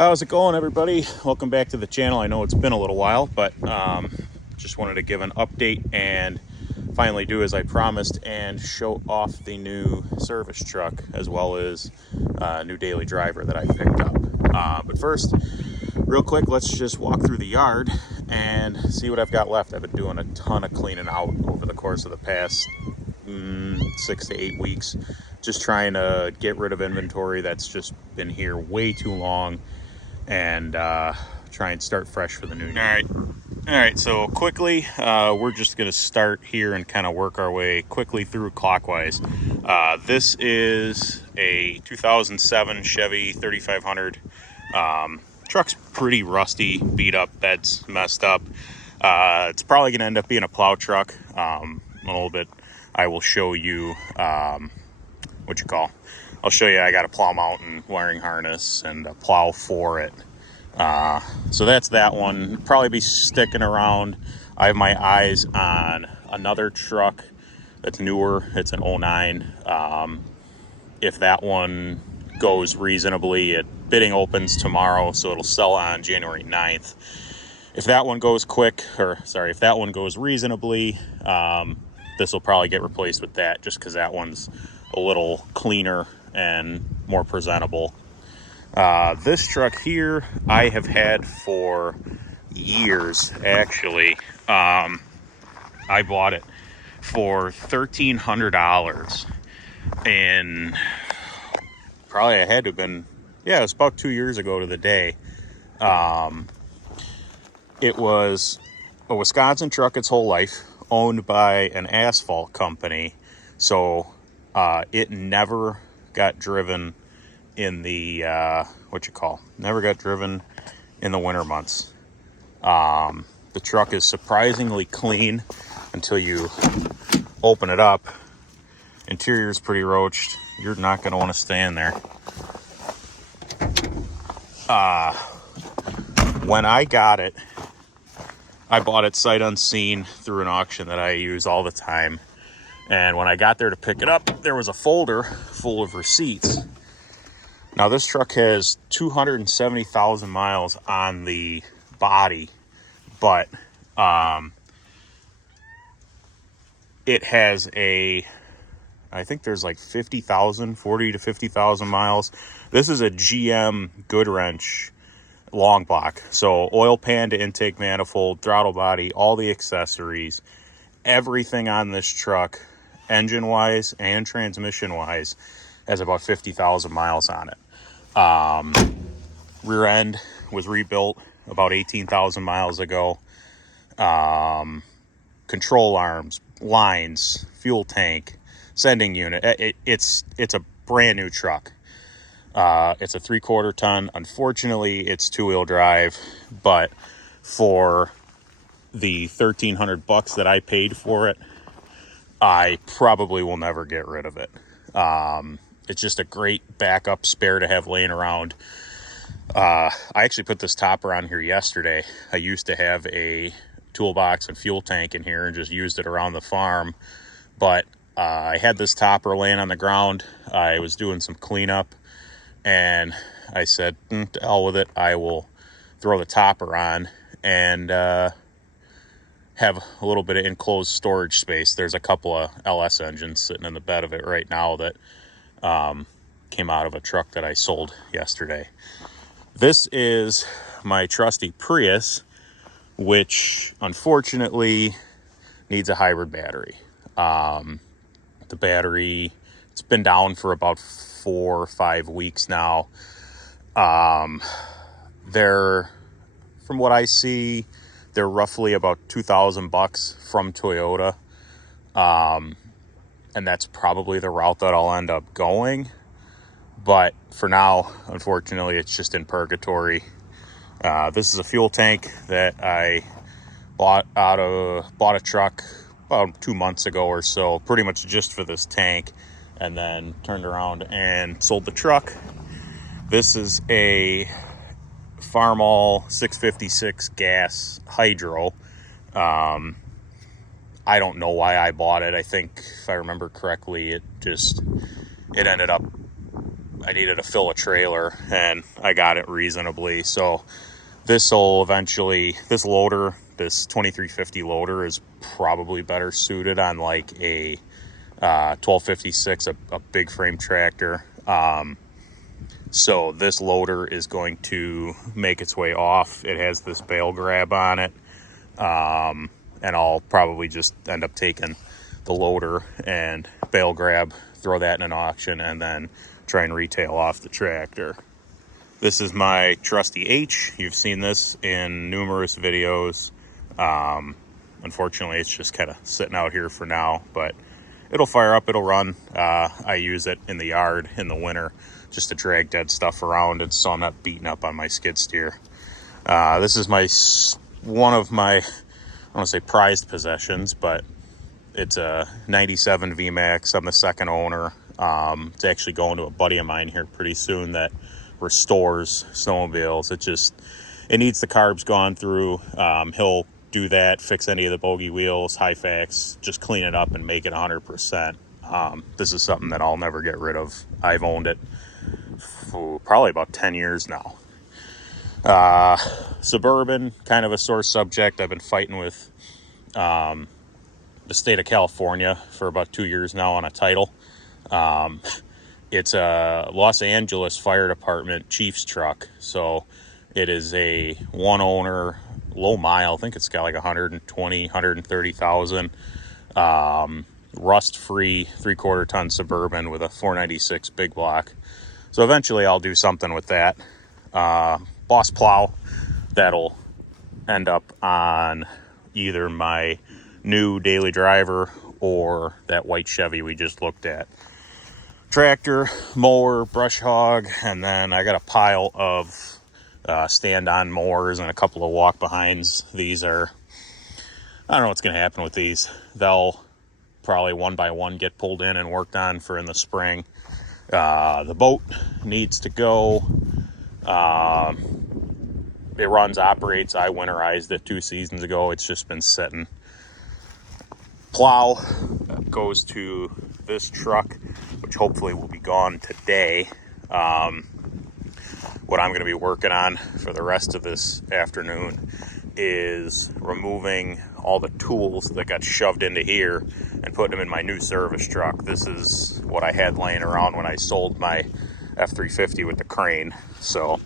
How's it going, everybody? Welcome back to the channel. I know it's been a little while, but just wanted to give an update and finally do as I promised and show off the new service truck as well as a new daily driver that I picked up. But first, real quick, let's just walk through the yard and see what I've got left. I've been doing a ton of cleaning out over the course of the past 6 to 8 weeks, just trying to get rid of inventory that's just been here way too long and try and start fresh for the new year. All right, so quickly, we're just going to start here and kind of work our way quickly through clockwise. This is a 2007 Chevy 3500. Truck's pretty rusty, beat up, bed's messed up. It's probably going to end up being a plow truck. A little bit, I will show you I'll show you. I got a plow mount and wiring harness and a plow for it. So that's that one. Probably be sticking around. I have my eyes on another truck that's newer. It's an 09. If that one goes reasonably, bidding opens tomorrow, so it'll sell on January 9th. If that one goes if that one goes reasonably, this will probably get replaced with that, just because that one's a little cleaner and more presentable. This truck here I have had for years, actually. I bought it for $1,300 and probably I had to have been, it was about 2 years ago to the day. It was a Wisconsin truck its whole life, owned by an asphalt company, so it never got driven in the never got driven in the winter months. The truck is surprisingly clean until you open it up. Interior is pretty roached. You're not going to want to stay in there. When I got it, I bought it sight unseen through an auction that I use all the time. And when I got there to pick it up, there was a folder full of receipts. Now, this truck has 270,000 miles on the body, but it has I think there's like 40 to 50,000 miles. This is a GM Goodwrench long block. So oil pan to intake manifold, throttle body, all the accessories, everything on this truck, engine-wise and transmission-wise, has about 50,000 miles on it. Rear end was rebuilt about 18,000 miles ago. Control arms, lines, fuel tank, sending unit. It's a brand new truck. It's a 3/4 ton. Unfortunately, it's 2-wheel drive, but for the $1,300 that I paid for it, I probably will never get rid of it. It's just a great backup spare to have laying around. I actually put this topper on here yesterday. I used to have a toolbox and fuel tank in here and just used it around the farm, but I had this topper laying on the ground. I was doing some cleanup and I said, to hell with it. I will throw the topper on and have a little bit of enclosed storage space. There's a couple of LS engines sitting in the bed of it right now that came out of a truck that I sold yesterday. This is my trusty Prius, which unfortunately needs a hybrid battery. The battery, it's been down for about 4 or 5 weeks now. From what I see, they're roughly about $2,000 from Toyota. And that's probably the route that I'll end up going. But for now, unfortunately, it's just in purgatory. This is a fuel tank that I bought a truck about 2 months ago or so, pretty much just for this tank, and then turned around and sold the truck. This is a Farmall 656 gas hydro. I don't know why I bought it. I think, if I remember correctly, it ended up I needed to fill a trailer, and I got it reasonably. So this will eventually, this loader, this 2350 loader is probably better suited on like a 1256, a big frame tractor. So this loader is going to make its way off. It has this bale grab on it. And I'll probably just end up taking the loader and bale grab, throw that in an auction, and then try and retail off the tractor. This is my trusty H. You've seen this in numerous videos. Unfortunately, it's just kind of sitting out here for now, but it'll fire up, it'll run. I use it in the yard in the winter just to drag dead stuff around, and so I'm not beating up on my skid steer. This is one of my, I don't want to say prized possessions, but it's a 97 VMAX. I'm the second owner. It's actually going to a buddy of mine here pretty soon that restores snowmobiles. It needs the carbs gone through. He'll do that, fix any of the bogey wheels, high facts, just clean it up and make it 100%. This is something that I'll never get rid of. I've owned it for probably about 10 years now. Suburban, kind of a sore subject. I've been fighting with the state of California for about 2 years now on a title. It's a Los Angeles Fire Department chief's truck. So it is a one owner, low mile. I think it's got like 120, 130,000. Rust free 3/4 ton Suburban with a 496 big block. So eventually I'll do something with that. Boss plow that'll end up on either my new daily driver or that white Chevy we just looked at. Tractor, mower, brush hog, and then I got a pile of stand-on mowers and a couple of walk-behinds. These are, I don't know what's going to happen with these. They'll probably one by one get pulled in and worked on for in the spring. The boat needs to go. It runs, operates. I winterized it 2 seasons ago. It's just been sitting. Plow goes to this truck, which hopefully will be gone today. What I'm going to be working on for the rest of this afternoon is removing all the tools that got shoved into here and putting them in my new service truck. This is what I had laying around when I sold my F350 with the crane. So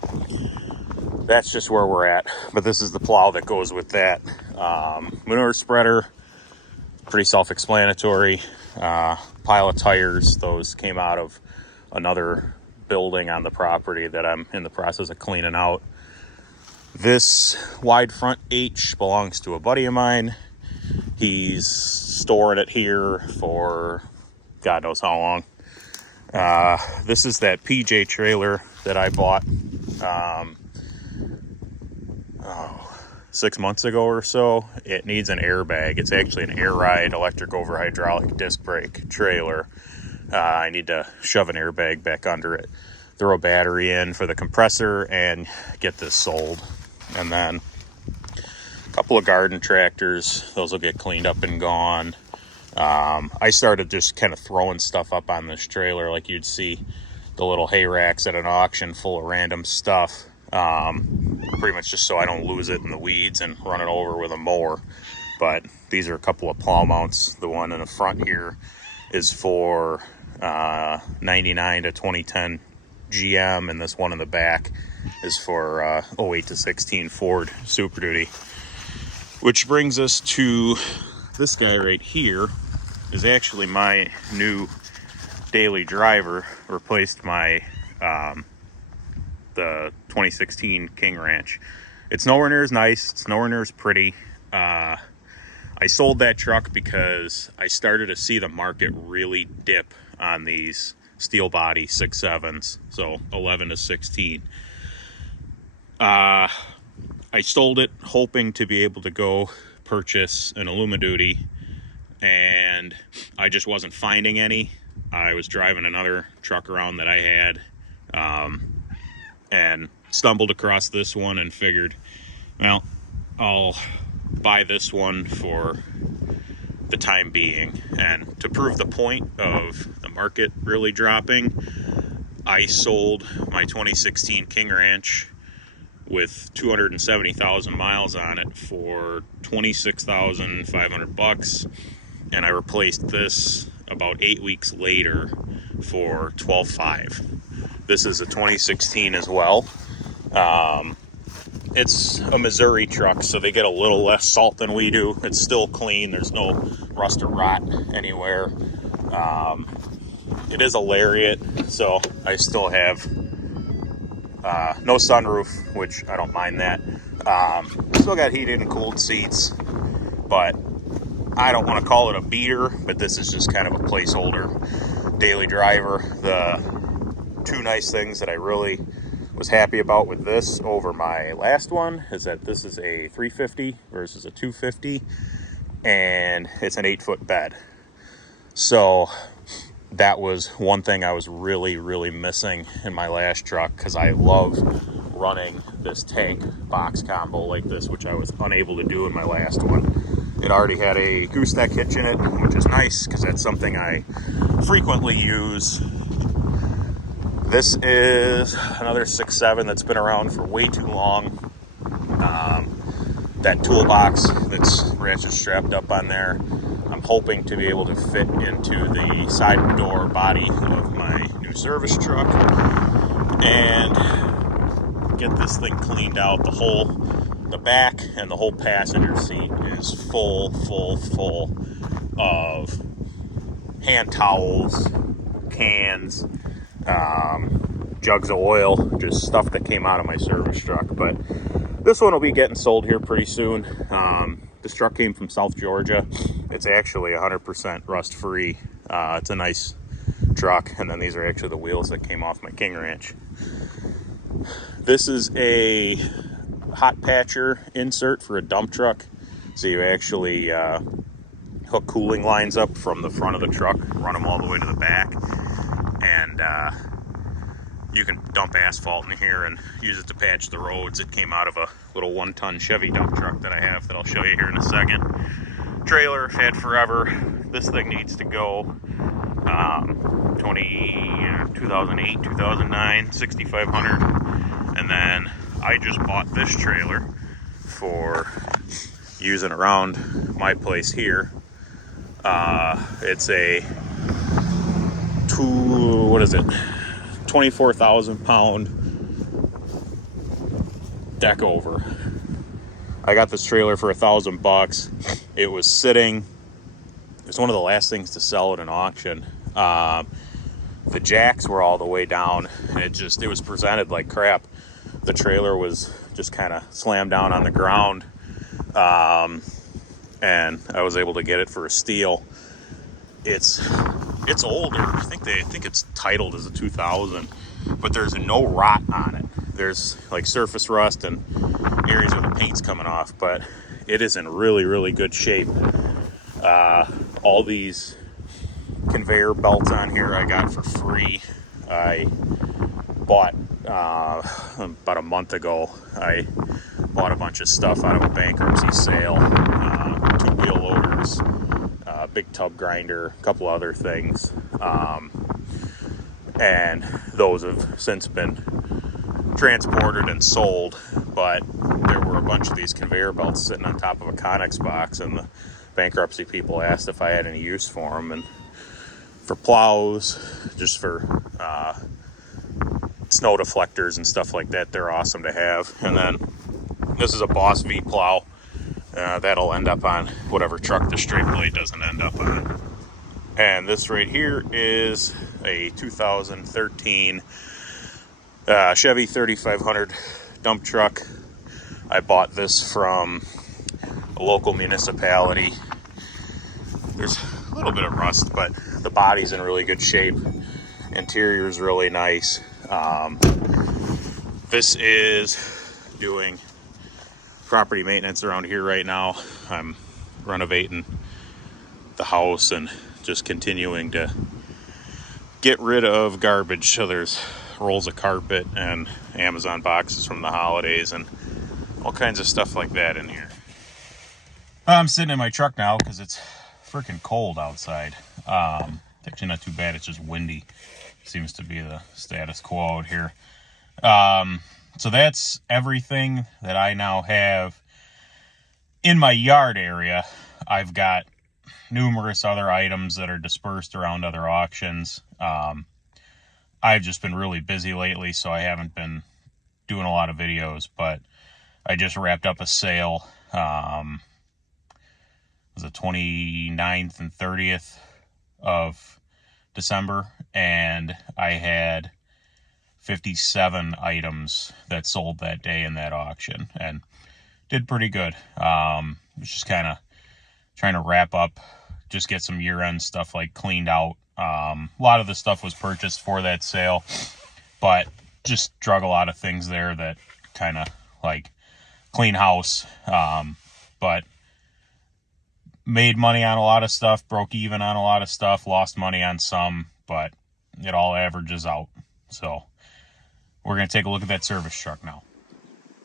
that's just where we're at. But this is the plow that goes with that. Manure spreader, pretty self-explanatory. Pile of tires. Those came out of another building on the property that I'm in the process of cleaning out. This wide front H belongs to a buddy of mine. He's storing it here for God knows how long. This is that PJ trailer that I bought 6 months ago or so. It needs an airbag. It's actually an air ride electric over hydraulic disc brake trailer. I need to shove an airbag back under it, throw a battery in for the compressor, and get this sold. And then a couple of garden tractors. Those will get cleaned up and gone. I started just kind of throwing stuff up on this trailer like you'd see the little hay racks at an auction full of random stuff. Pretty much just so I don't lose it in the weeds and run it over with a mower. But these are a couple of plow mounts. The one in the front here is for 99 to 2010 GM, and this one in the back is for 08 to 16 Ford Super Duty. Which brings us to this guy right here. Is actually my new daily driver. Replaced my the 2016 King Ranch. It's nowhere near as nice. It's nowhere near as pretty. I sold that truck because I started to see the market really dip on these steel body 6.7s, so 11 to 16. I sold it hoping to be able to go purchase an Alumaduty, and I just wasn't finding any. I was driving another truck around that I had, and stumbled across this one and figured, well, I'll buy this one for the time being. And to prove the point of the market really dropping, I sold my 2016 King Ranch with 270,000 miles on it for $26,500, and I replaced this about 8 weeks later for $12,500. This is a 2016 as well. It's a Missouri truck, so they get a little less salt than we do. It's still clean. There's no rust or rot anywhere. It is a Lariat, so I still have no sunroof, which I don't mind that. Still got heated and cooled seats, but I don't want to call it a beater, but this is just kind of a placeholder daily driver. The two nice things that I really was happy about with this over my last one is that this is a 350 versus a 250, and it's an 8-foot bed. So that was one thing I was really missing in my last truck, because I love running this tank box combo like this, which I was unable to do in my last one. It already had a gooseneck hitch in it, which is nice because that's something I frequently use. This is another 6.7 that's been around for way too long. That toolbox that's ratchet strapped up on there, I'm hoping to be able to fit into the side door body of my new service truck and get this thing cleaned out. The back and the whole passenger seat is full of hand towels, cans, jugs of oil, just stuff that came out of my service truck. But this one will be getting sold here pretty soon. This truck came from South Georgia. It's actually 100% rust free. It's a nice truck, and then these are actually the wheels that came off my King Ranch. This is a hot patcher insert for a dump truck, so you actually hook cooling lines up from the front of the truck, run them all the way to the back, and you can dump asphalt in here and use it to patch the roads. It came out of a little 1-ton Chevy dump truck that I have that I'll show you here in a second. Trailer, had forever. This thing needs to go 2008, 2009, 6,500. And then I just bought this trailer for using around my place here. It's a 24,000 pound deck over. I got this trailer for $1,000. It was sitting. It's one of the last things to sell at an auction. The jacks were all the way down, and it was presented like crap. The trailer was just kind of slammed down on the ground, and I was able to get it for a steal. It's older. I think it's titled as a 2000, but there's no rot on it. There's like surface rust and areas where the paint's coming off, but it is in really good shape. All these conveyor belts on here I got for free. I bought about a month ago. I bought a bunch of stuff out of a bankruptcy sale, 2 wheel loaders, big tub grinder, a couple other things, and those have since been transported and sold. But there were a bunch of these conveyor belts sitting on top of a Connex box, and the bankruptcy people asked if I had any use for them, and for plows, just for snow deflectors and stuff like that. They're awesome to have. And then this is a Boss V plow. That'll end up on whatever truck the straight blade doesn't end up on. And this right here is a 2013 Chevy 3500 dump truck. I bought this from a local municipality. There's a little bit of rust, but the body's in really good shape. Interior's really nice. This is doing property maintenance around here right now. I'm renovating the house and just continuing to get rid of garbage. So there's rolls of carpet and Amazon boxes from the holidays and all kinds of stuff like that in here. I'm sitting in my truck now because it's freaking cold outside. It's actually not too bad. It's just windy. seems to be the status quo out here. So that's everything that I now have in my yard area. I've got numerous other items that are dispersed around other auctions. I've just been really busy lately, so I haven't been doing a lot of videos, but I just wrapped up a sale. It was the 29th and 30th of December, and I had 57 items that sold that day in that auction, and did pretty good. Was just kind of trying to wrap up, just get some year-end stuff like cleaned out. A lot of the stuff was purchased for that sale, but just drug a lot of things there that kind of like clean house. But made money on a lot of stuff, broke even on a lot of stuff, lost money on some, but it all averages out. So we're going to take a look at that service truck now.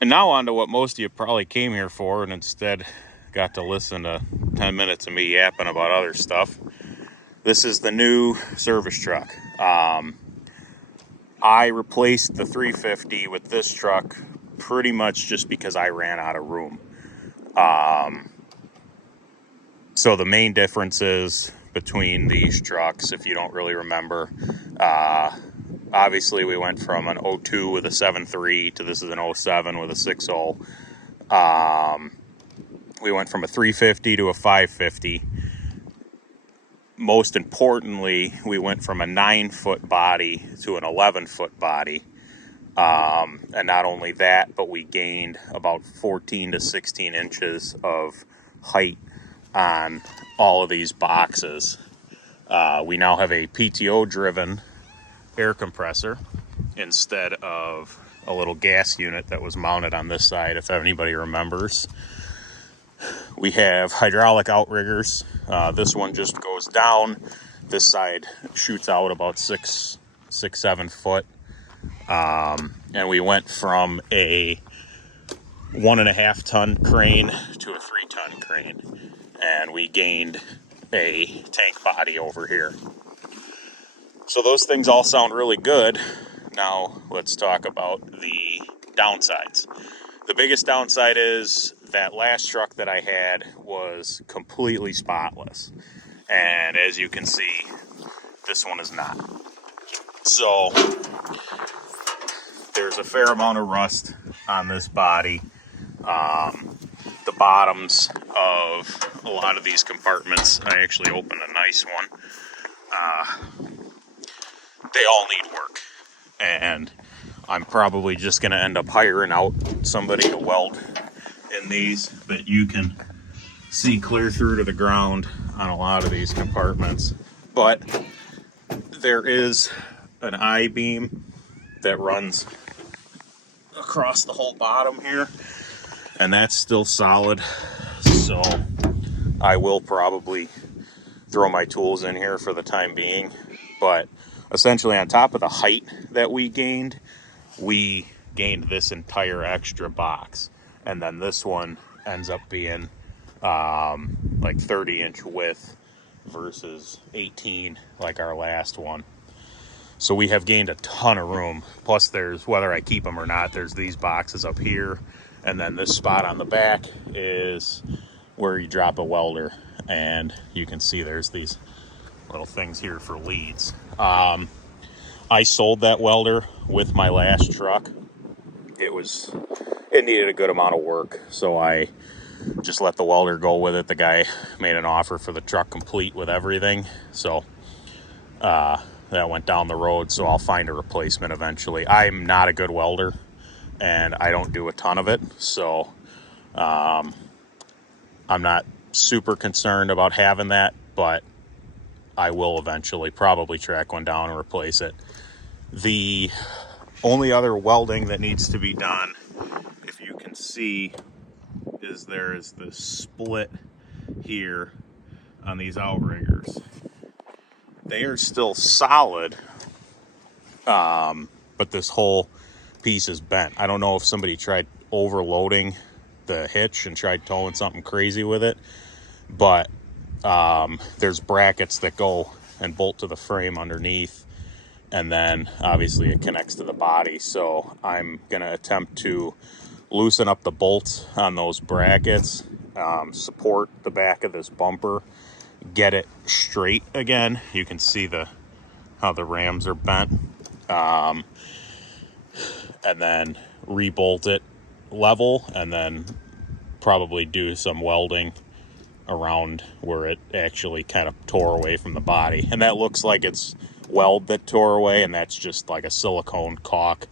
And now on to what most of you probably came here for, and instead got to listen to 10 minutes of me yapping about other stuff. This is the new service truck. I replaced the 350 with this truck pretty much just because I ran out of room. So the main differences between these trucks, if you don't really remember, obviously we went from an 02 with a 7.3 to this is an 07 with a 6.0. We went from a 350 to a 550. Most importantly, we went from a 9-foot body to an 11-foot body. And not only that, but we gained about 14 to 16 inches of height on all of these boxes. We now have a PTO-driven air compressor instead of a little gas unit that was mounted on this side, if anybody remembers. We have hydraulic outriggers. This one just goes down. This side shoots out about 7 foot. And we went from a 1.5 ton crane to a 3-ton crane. And we gained a tank body over here. So those things all sound really good. Now let's talk about the downsides. The biggest downside is that last truck that I had was completely spotless. And as you can see, this one is not. So there's a fair amount of rust on this body. The bottoms of a lot of these compartments, I actually opened a nice one. They all need work. And I'm probably just going to end up hiring out somebody to weld in these, but you can see clear through to the ground on a lot of these compartments. But there is an I-beam that runs across the whole bottom here, and that's still solid. So I will probably throw my tools in here for the time being. But essentially on top of the height that we gained this entire extra box. And then this one ends up being like 30-inch width versus 18 like our last one. So we have gained a ton of room. Plus there's, whether I keep them or not, there's these boxes up here. And then this spot on the back is where you drop a welder. And you can see there's these little things here for leads. I sold that welder with my last truck. It needed a good amount of work, so I just let the welder go with it. The guy made an offer for the truck complete with everything, so that went down the road, so I'll find a replacement eventually. I'm not a good welder, and I don't do a ton of it, so I'm not super concerned about having that, but I will eventually probably track one down and replace it. The only other welding that needs to be done, if you can see, is there is this split here on these outriggers. They are still solid, but this whole piece is bent. I don't know if somebody tried overloading the hitch and tried towing something crazy with it, but there's brackets that go and bolt to the frame underneath, and then obviously it connects to the body. So I'm going to attempt to loosen up the bolts on those brackets, support the back of this bumper, get it straight again. You can see how the rams are bent, and then re-bolt it level, and then probably do some welding around where it actually kind of tore away from the body. And that looks like it's weld that tore away, and that's just like a silicone caulk.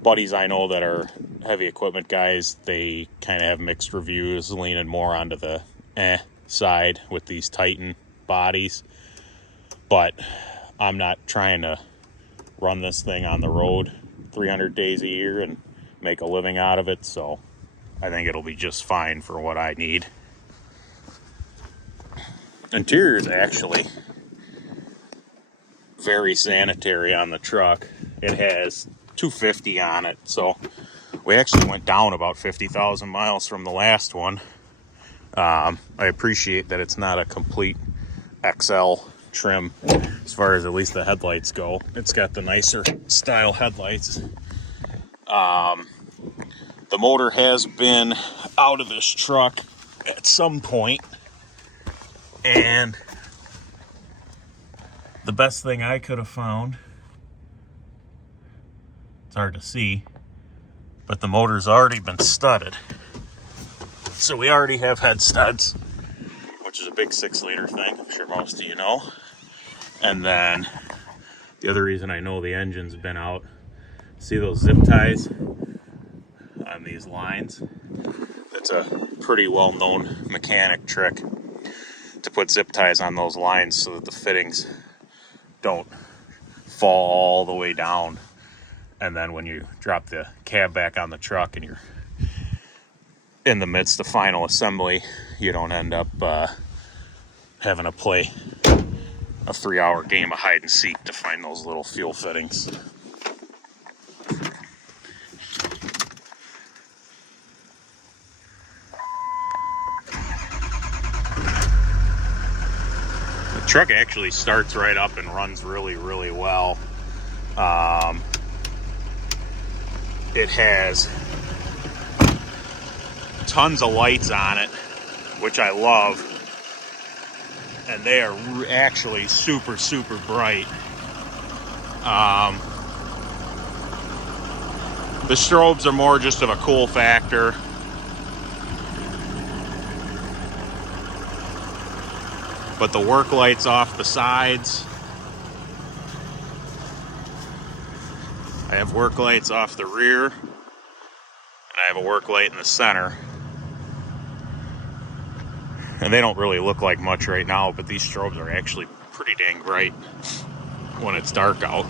Buddies I know that are heavy equipment guys, they kind of have mixed reviews, leaning more onto the side with these Titan bodies. But I'm not trying to run this thing on the road 300 days a year and make a living out of it, so I think it'll be just fine for what I need. Interior is actually very sanitary on the truck. It has 250 on it, so we actually went down about 50,000 miles from the last one. I appreciate that it's not a complete XL trim as far as at least the headlights go. It's got the nicer style headlights. The motor has been out of this truck at some point, and the best thing I could have found, it's hard to see, but the motor's already been studded. So we already have head studs, which is a big 6-liter thing, I'm sure most of you know. And then the other reason I know the engine's been out, see those zip ties on these lines? That's a pretty well-known mechanic trick to put zip ties on those lines so that the fittings don't fall all the way down. And then when you drop the cab back on the truck and you're in the midst of final assembly, you don't end up having to play a 3-hour game of hide and seek to find those little fuel fittings. The truck actually starts right up and runs really, really well. It has tons of lights on it, which I love, and they are actually super, super bright. The strobes are more just of a cool factor. But the work lights off the sides. I have work lights off the rear, and I have a work light in the center. And they don't really look like much right now, but these strobes are actually pretty dang bright when it's dark out.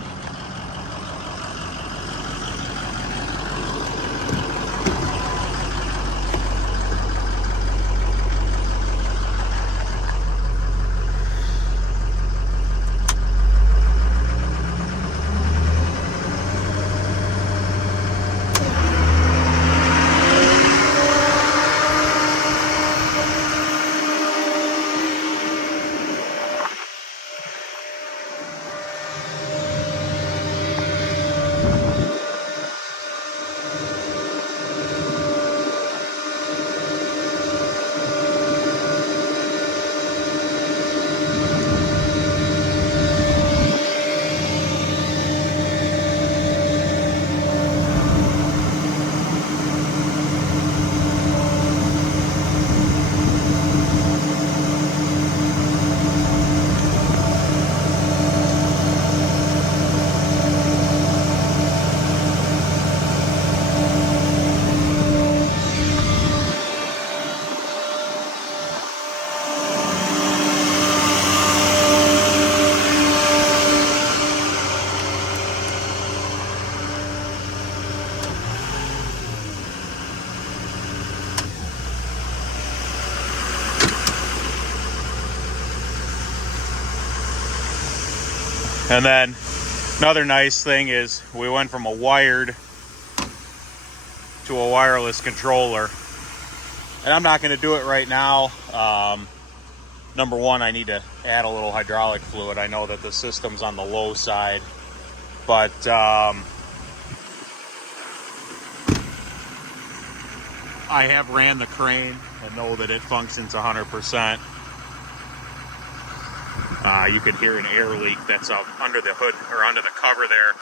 And then another nice thing is we went from a wired to a wireless controller. And I'm not going to do it right now. number one, I need to add a little hydraulic fluid. I know that the system's on the low side, but I have ran the crane and know that it functions 100%. You can hear an air leak that's up under the hood or under the cover there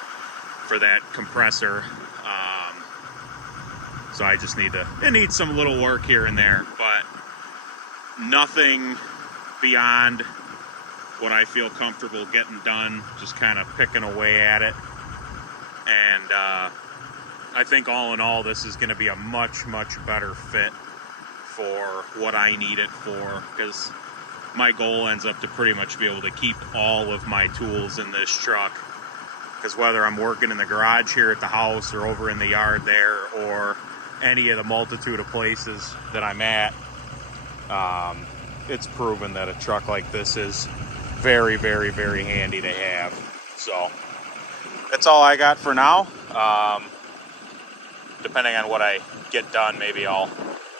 for that compressor. So I just it needs some little work here and there, but nothing beyond what I feel comfortable getting done, just kind of picking away at it. And I think all in all, this is going to be a much, much better fit for what I need it for, because my goal ends up to pretty much be able to keep all of my tools in this truck. Because whether I'm working in the garage here at the house or over in the yard there, or any of the multitude of places that I'm at, it's proven that a truck like this is very, very, very handy to have. So that's all I got for now. Depending on what I get done, maybe I'll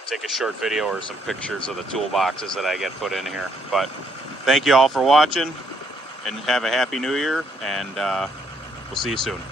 take a short video or some pictures of the toolboxes that I get put in here. But thank you all for watching, and have a happy new year, and we'll see you soon.